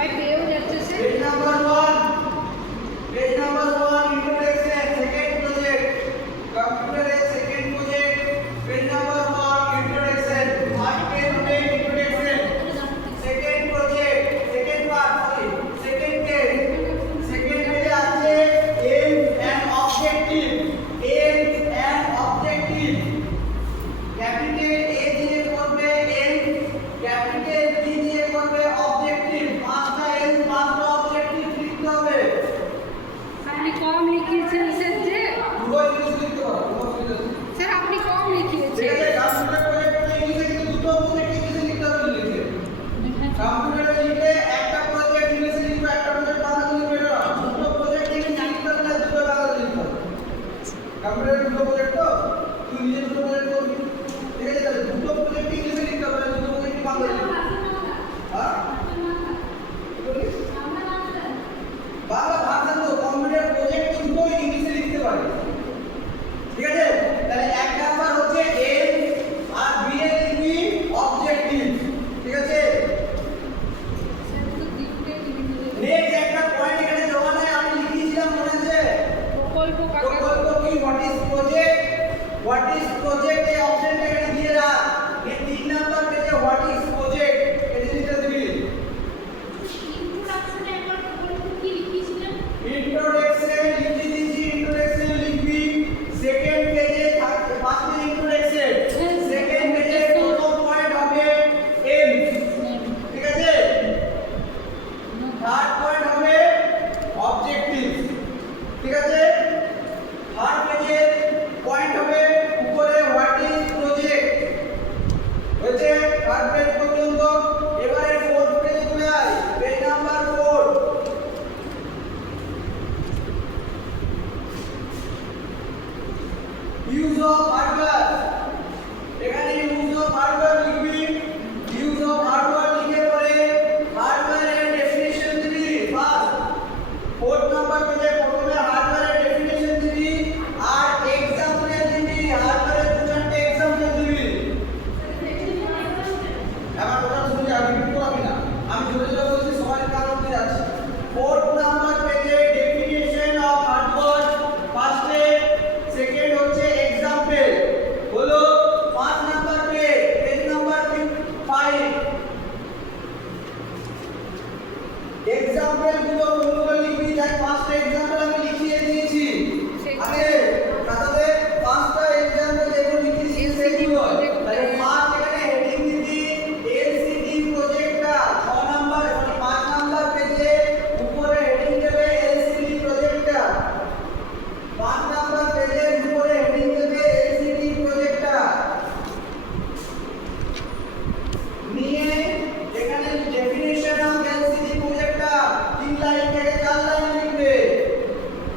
সবাই পেয়েও যাচ্ছে sir. Page number 1 introduction second project কম্পিউটারের second project page number 1 introduction first page হবে introduction second project second part second page second পেজে আছে aim and objective capital A দিয়ে করবে এম ক্যাপিটাল বি দিয়ে করবে অবজেক্টিভ পাঁচটা এম পাঁচটা অবজেক্টিভ লিখতে হবে আপনি কম লিখিয়েছেন স্যার যে পুরো ইংলিশ লিখতে পারো স্যার আপনি কম লিখিয়েছেন। ঠিক আছে কম্পিউটার প্রজেক্টে ইংলিশে কিন্তু দুটো প্রজেক্ট ইংলিশে লিখতে হবে লিখে কম্পিউটারে লিখে একটা প্রজেক্ট ইংলিশে লিখবে একটা প্রজেক্ট বাংলা লিখবে না দুটো প্রজেক্ট ইংলিশে লিখতে হবে না দুটো বাংলা লিখতে হবে কম্পিউটারে দুটো প্রজেক্ট তো তুই নিজে দুটো প্রজেক্ট করবি ঠিক আছে তাহলে দুটো প্রজেক্ট ইংলিশে লিখতে হবে দুটো প্রজেক্ট বাংলা লিখতে হবে হ্যাঁ বাংলা ভাষা তো কম্পিউটার প্রজেক্ট দুটো ইংলিশে লিখতে পারে ঠিক আছে তাহলে এক নাম্বার হচ্ছে এম আর বি এর লিখবি অবজেক্টিভ ঠিক আছে স্যার তো দিকটাই লিখে দিলেন। নেক্সট একটা পয়েন্ট এখানে দেওয়া নাই আমি লিখিয়েছিলাম মনে আছে প্রকল্প কাকে প্রকল্প কি হোয়াট ইজ প্রজেক্ট এই অপশনটা এখানে দিয়ে রাখ এই 3 নাম্বার পেজে হোয়াট ইজ প্রজেক্ট এই জিনিসটা দিবি ইন্ট্রোডাকশনে একবার প্রকল্প কি লিখিয়েছিলেন? ইন্ট্রোডাকশন লিখে দিয়েছি ইন্ট্রোডাকশন লিখবি সেকেন্ড পেজে থাকবে ফার্স্ট পেজ ইন্ট্রোডাকশন সেকেন্ড পেজে প্রথম পয়েন্ট হবে এম ঠিক আছে থার্ড পয়েন্ট হবে অবজেক্টিভ ঠিক আছে থার্ড পেজে পয়েন্ট হবে উপরে হোয়াট ইজ প্রজেক্ট হয়েছে থার্ড পেজ পর্যন্ত এবারে ফোর্থ পেজে চলে আয় page number 4 use of hardware এখানে ইউজ অফ হার্ডওয়্যার লিখবি ইউজ অফ হার্ডওয়্যার লিখে পরে হার্ডওয়্যারের ডেফিনিশন দিবি ফার্স্ট ফোর্থ নাম্বার পেজে প্রথমে হার্ডওয়্যারের ডেফিনিশন দিবি আর एग्जांपल দিবি হার্ডওয়্যারের দু চারটে एग्जांपल দিবি আমার কথা শুনে আমি রিপিট করবি না আমি জোরে জোরে বলছি সবার কান অবধি যাচ্ছে ফোর্থ নাম্বার পেজে ডেফিনিশন অফ হার্ডওয়্যার ফার্স্টে সেকেন্ড হচ্ছে एग्जांपल হলো 5 নাম্বার পেজ নাম্বার 5 एग्जांपल গুলো কোনগুলো লিখবি দেখ পাঁচটা एग्जांपल আমি লিখিয়ে দিয়েছি আগে খাতাতে পাঁচটা एग्जांपल যেগুলো লিখে দিয়েছি সেগুলো তাহলে ফার্স্ট এখানে হেডিং দিবি এলসিডি প্রজেক্টটা 6 নাম্বার মানে 5 নাম্বার পেজে উপরে হেডিং দেবে এলসিডি প্রজেক্টটা 5 নাম্বার পেজে উপরে হেডিং দেবে এলসিডি প্রজেক্টটা নিয়ে এখানে ডেফিনিশন অফ এলসিডি প্রজেক্টটা 3 লাইন থেকে 4 লাইন লিখবে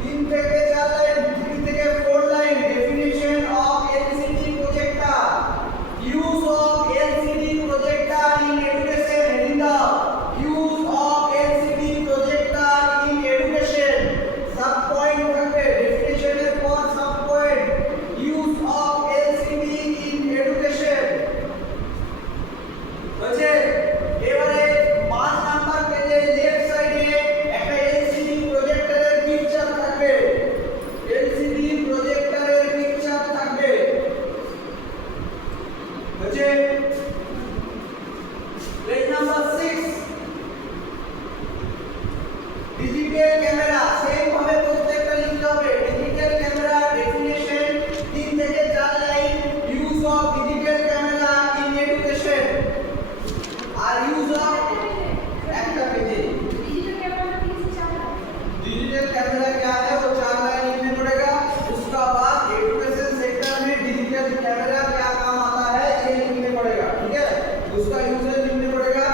3 থেকে 4 লাইন 3 থেকে 4 লাইন ডেফিনিশন অফ এলসিডি প্রজেক্টটা use of LCD projector in education heading দাও use of LCD projector in education sub point থাকবে ডেফিনিশনের পর sub point use of LCD in education হচ্ছে এবারে 5 নাম্বার পেজে লেফট সাইডে একটা এলসিডি প্রজেক্টরের পিকচার থাকবে এলসিডি প্রজেক্টরের পিকচার থাকবে হচ্ছে page number 6 digital camera same ভাবে প্রত্যেকটা লিখতে হবে ডিজিটাল ক্যামেরা ডেফিনিশন 3 থেকে 4 line use of digital camera in education আর यूज ऑफ একটা পেজে डिजिटल कैमरा क्या है वो 4 लाइन लिखने पड़ेगा उसका बाद एजुकेशन सेक्टर में डिजिटल कैमरा क्या काम आता है ये लिखने पड़ेगा ठीक है उसका यूजर लिखने पड़ेगा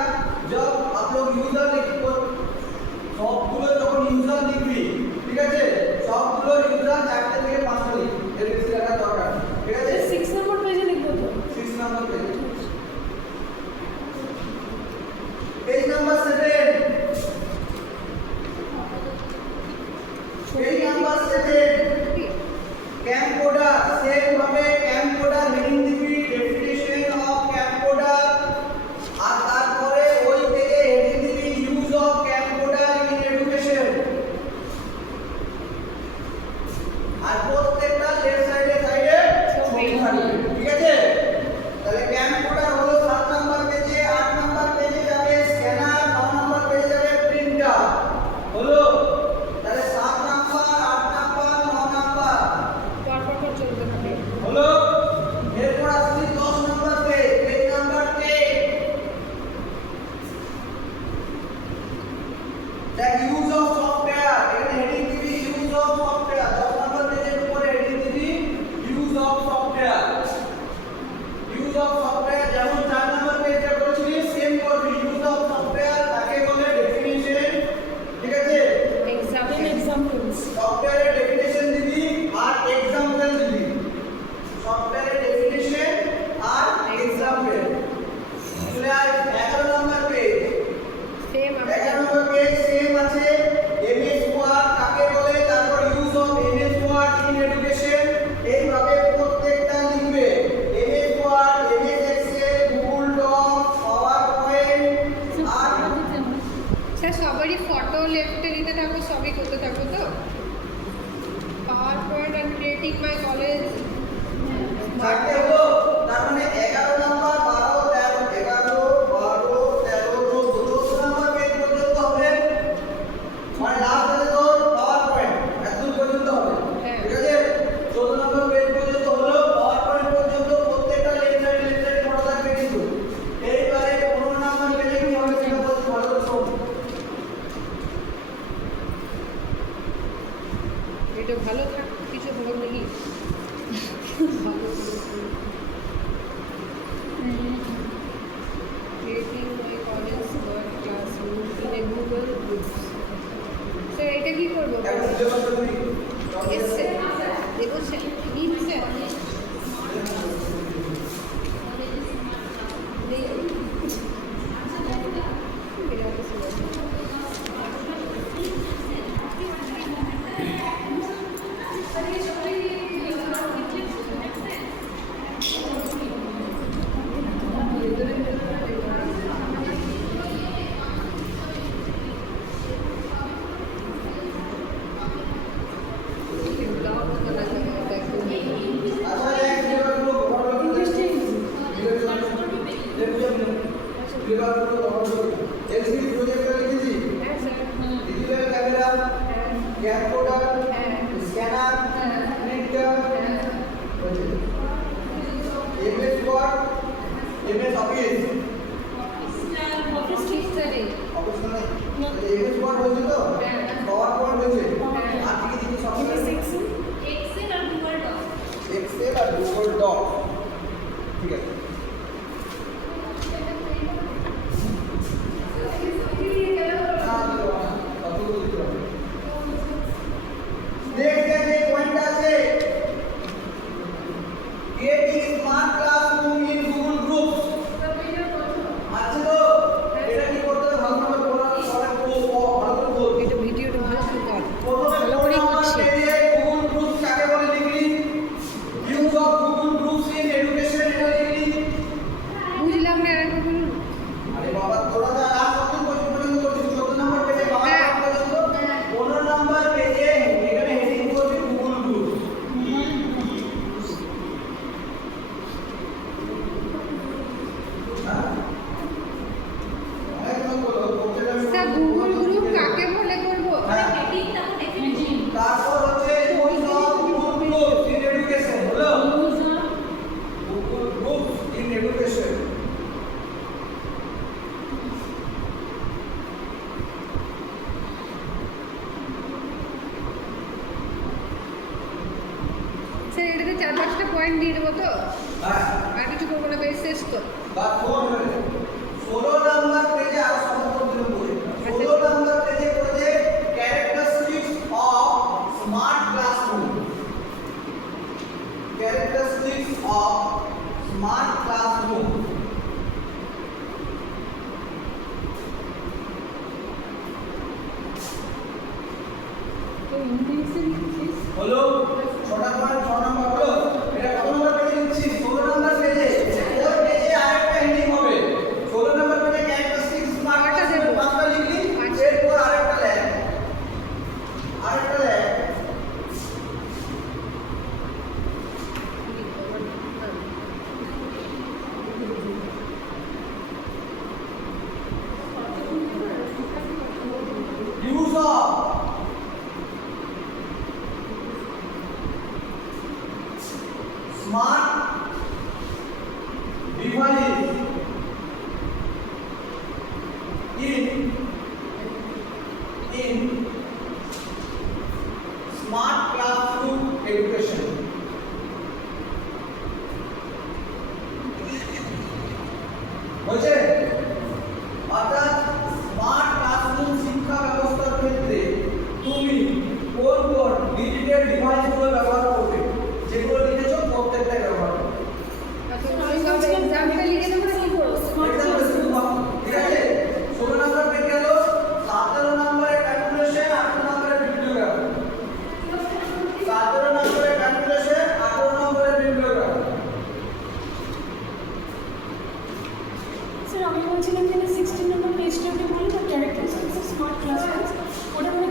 जब आप लोग यूजर लिखो সবগুলো যখন ইউজার লিখবি ঠিক আছে সবগুলো ইউজার 4 থেকে 5টা লিখবি এর বেশি লেখা দরকার ঠিক আছে 6 নম্বর পেজে লিখবো তো 6 নাম্বার পেজে page number 7 page number 7 camcorder same भाবে कैमकोडर হেডিং দিবি ডেফিনিশন অফ कैमकोडर আর তারপরে ওই পেজে হেডিং দিবি ইউজ অফ দেখ ইউজ অফ সফটওয়্যার এখানে হেডিং দিবি ইউজ অফ সফটওয়্যার 10 নম্বর পেজের উপরে হেডিং দিবি use of software use of software যেমন 4 নম্বর পেজটা করেছিলি সেম করবি ইউজ অফ সফটওয়্যার তাকে বলে ডেফিনিশন ঠিক আছে examples সফটওয়্যারের ডেফিনিশন দিবি আর एग्जांपल দিবি সফটওয়্যারের ডেফিনিশন আর एग्जांपल চলে আয় 11 number page same 11 number page same আছে এমএস ওয়ার্ড কাকে বলে তারপর use of MS Word in education এইভাবে প্রত্যেকটা লিখবে MS Word MS Excel Google Doc power point আর স্যার সবারই ফটো লেফটে দিতে থাকো সবই করতে থাকো তো power point and creating my college চারটে হলো তার মানে 11 নম্বর 12 13 11 12 13 14 নম্বর পেজ পর্যন্ত হবে মানে লাস্ট আছে তোর পাওয়ার পয়েন্ট একদম পর্যন্ত হবে ঠিক আছে 14 নম্বর পেজ পর্যন্ত হলো পাওয়ার পয়েন্ট পর্যন্ত প্রত্যেকটা লেফট সাইড ফটো থাকবে কিন্তু এইবারে 15 নম্বর পেজে কি হবে সেটা বলছি ভালো করে শোন এটা ভালো থাক কিছু ভালো নেই ভালো creating my college word classroom in a Google groups sir এটা কি করবো এখন সিলেবাস তুমি এসছে দেবো স্যার নিচ্ছে আচ্ছা এক সিলেবাসগুলো কভার করতে সিলেবাসগুলো কভার করতে এলসিডি প্রজেক্টর লিখেছি হ্যাঁ sir digital camera camcorder scanner printer MS Word MS office office টিচারে অফিস মানে এমএস ওয়ার্ড বলছি তো পাওয়ার পয়েন্ট বলছে আর কি কি সফটওয়্যার এক্সেল আর গুগল ডক এক্সেল আর গুগল ডক ঠিক আছে দেখতে যে পয়েন্ট আছে creating smart classroom in Google groups আছে তো এটা কি করতে হবে ভালো করে পড়া ভালো করে বল এটা ভিডিওটা ভালো করে কর প্রথমে ভালো করেই করছি গুগল গ্রুপস কাকে বলে লিখলি use of Google groups in education এটা লিখলি বুঝলাম না এরকম বলুন আরে বাবা তোরা যা লাস্ট পর্যন্ত করছিস 14 নম্বর পেজে বাবা পর্যন্ত 15 নম্বর পেজে এখানে হেডিং করবি Google groups sir Google group কাকে বলে করবো তারপর হচ্ছে use of Google groups in education হলো Google groups in education sir এটাতে 4-5টা পয়েন্ট দিয়ে দেবো তো হ্যাঁ আর কিছু করবো না বেশ শেষ তো বাদ 16 নম্বর পেজে আর সমাধান দিন বই 16 নম্বর পেজে পড়ে characteristics of smart classroom characteristics of smart classroom তো ইংলিশে লিখছিস হলো 6 নম্বর হলো এটা কত নম্বর পেজে লিখছি 16 নম্বর পেজে ওর পেজে আরেকটা হেডিং হবে 16 নম্বর পেজে ক্যারেক্টারিস্টিক্স স্মার্ট ক্লাসরুম পাঁচটা লিখলি এরপর আরেকটা লেখ use of smart device in sir আমি বলছিলাম যে 16 নম্বর পেজটাকে বলি না ক্যারেক্টারিস্টিক্স অফ স্মার্ট ক্লাসরুমস ওটা মানে